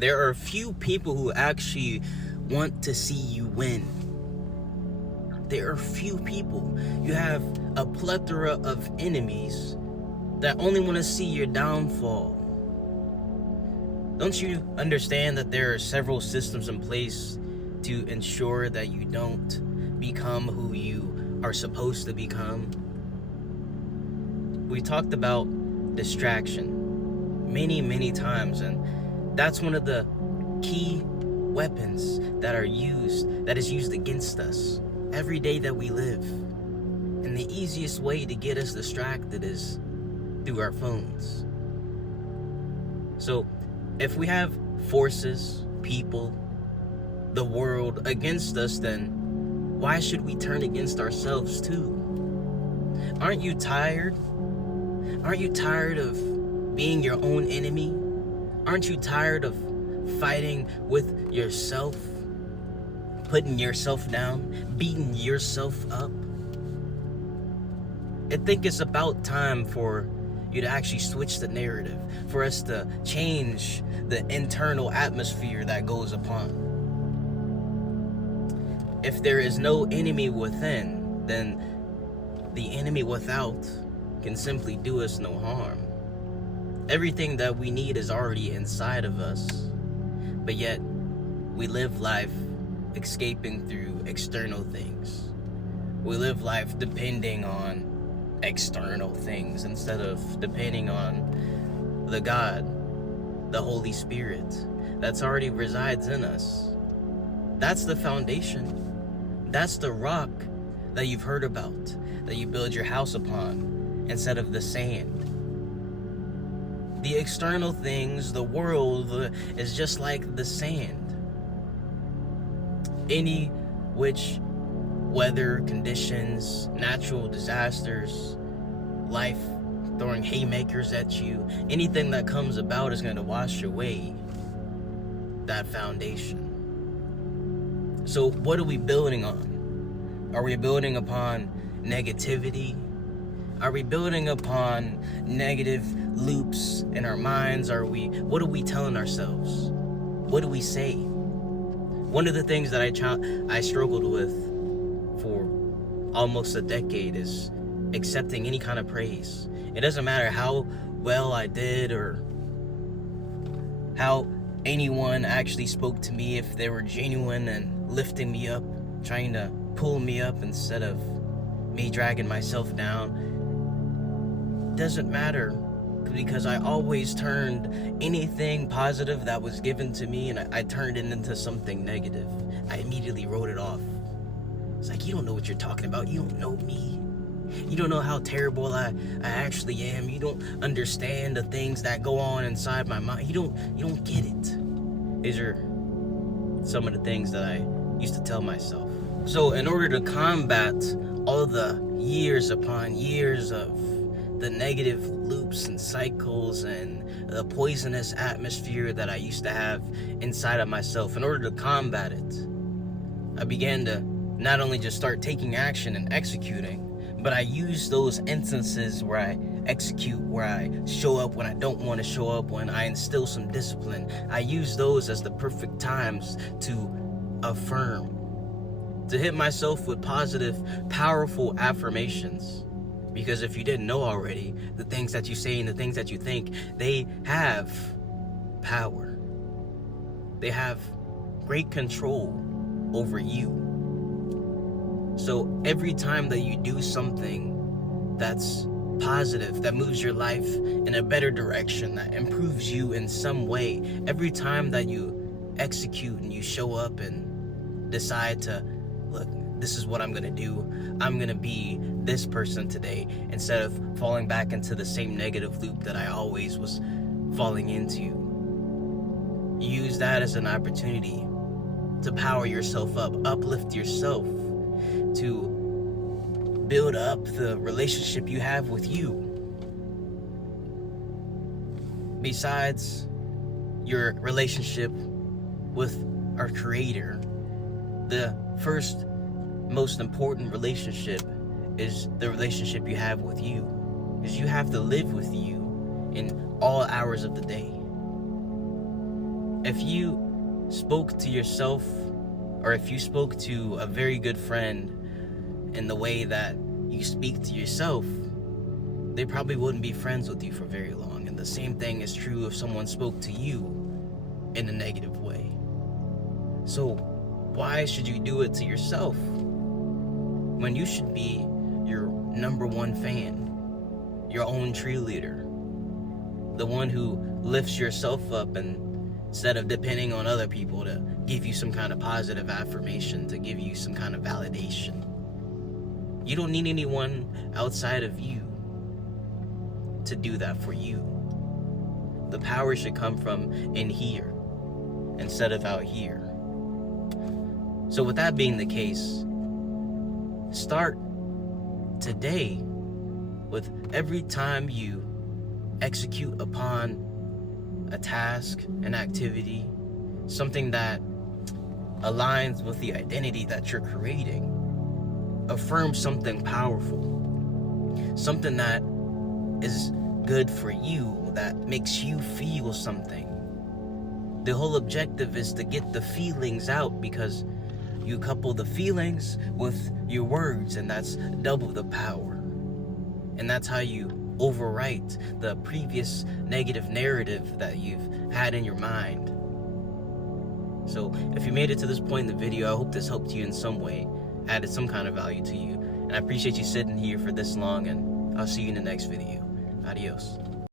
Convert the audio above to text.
There are few people who actually want to see you win. There are few people. You have a plethora of enemies that only want to see your downfall. Don't you understand that there are several systems in place to ensure that you don't become who you are supposed to become? We talked about distraction many times, and that's one of the key weapons that is used against us every day that we live. And the easiest way to get us distracted is through our phones. So if we have forces, people, the world against us, then why should we turn against ourselves too? Aren't you tired? Aren't you tired of being your own enemy? Aren't you tired of fighting with yourself? Putting yourself down? Beating yourself up? I think it's about time for you to actually switch the narrative, for us to change the internal atmosphere that goes upon. If there is no enemy within, then the enemy without can simply do us no harm. Everything that we need is already inside of us, but yet we live life escaping through external things. We live life depending on external things instead of depending on the God, the Holy Spirit that's already resides in us. That's the foundation. That's the rock that you've heard about, that you build your house upon instead of the sand. The external things, the world, is just like the sand. Any which weather conditions, natural disasters, life throwing haymakers at you, anything that comes about is going to wash away that foundation. So what are we building on? Are we building upon negativity? Are we building upon negative loops in our minds? What are we telling ourselves? What do we say? One of the things that I struggled with for almost a decade is accepting any kind of praise. It doesn't matter how well I did or how anyone actually spoke to me, if they were genuine and lifting me up, trying to pull me up instead of me dragging myself down. It doesn't matter, because I always turned anything positive that was given to me and I turned it into something negative. I immediately wrote it off. It's like, you don't know what you're talking about. You don't know me. You don't know how terrible I actually am. You don't understand the things that go on inside my mind. You don't get it. These are some of the things that I used to tell myself. So in order to combat all the years upon years of the negative loops and cycles and the poisonous atmosphere that I used to have inside of myself, in order to combat it, I began to not only just start taking action and executing, but I use those instances where I execute, where I show up when I don't want to show up, when I instill some discipline. I use those as the perfect times to affirm, to hit myself with positive, powerful affirmations. Because if you didn't know already, the things that you say and the things that you think, they have power. They have great control over you. So every time that you do something that's positive, that moves your life in a better direction, that improves you in some way, every time that you execute and you show up and decide to, look, this is what I'm going to do. I'm going to be this person today, instead of falling back into the same negative loop that I always was falling into. Use that as an opportunity to power yourself up, uplift yourself, to build up the relationship you have with you. Besides your relationship with our Creator, the first most important relationship is the relationship you have with you, because you have to live with you in all hours of the day. if you spoke to yourself, or if you spoke to a very good friend in the way that you speak to yourself, they probably wouldn't be friends with you for very long. And the same thing is true if someone spoke to you in a negative way. So why should you do it to yourself when you should be your number one fan, your own cheerleader, the one who lifts yourself up, and instead of depending on other people to give you some kind of positive affirmation, to give you some kind of validation? You don't need anyone outside of you to do that for you. The power should come from in here instead of out here. So with that being the case, start today with every time you execute upon a task, an activity, something that aligns with the identity that you're creating, affirm something powerful, something that is good for you, that makes you feel something. The whole objective is to get the feelings out, because you couple the feelings with your words, and that's double the power. And that's how you overwrite the previous negative narrative that you've had in your mind. So if you made it to this point in the video, I hope this helped you in some way, added some kind of value to you. And I appreciate you sitting here for this long, and I'll see you in the next video. Adios.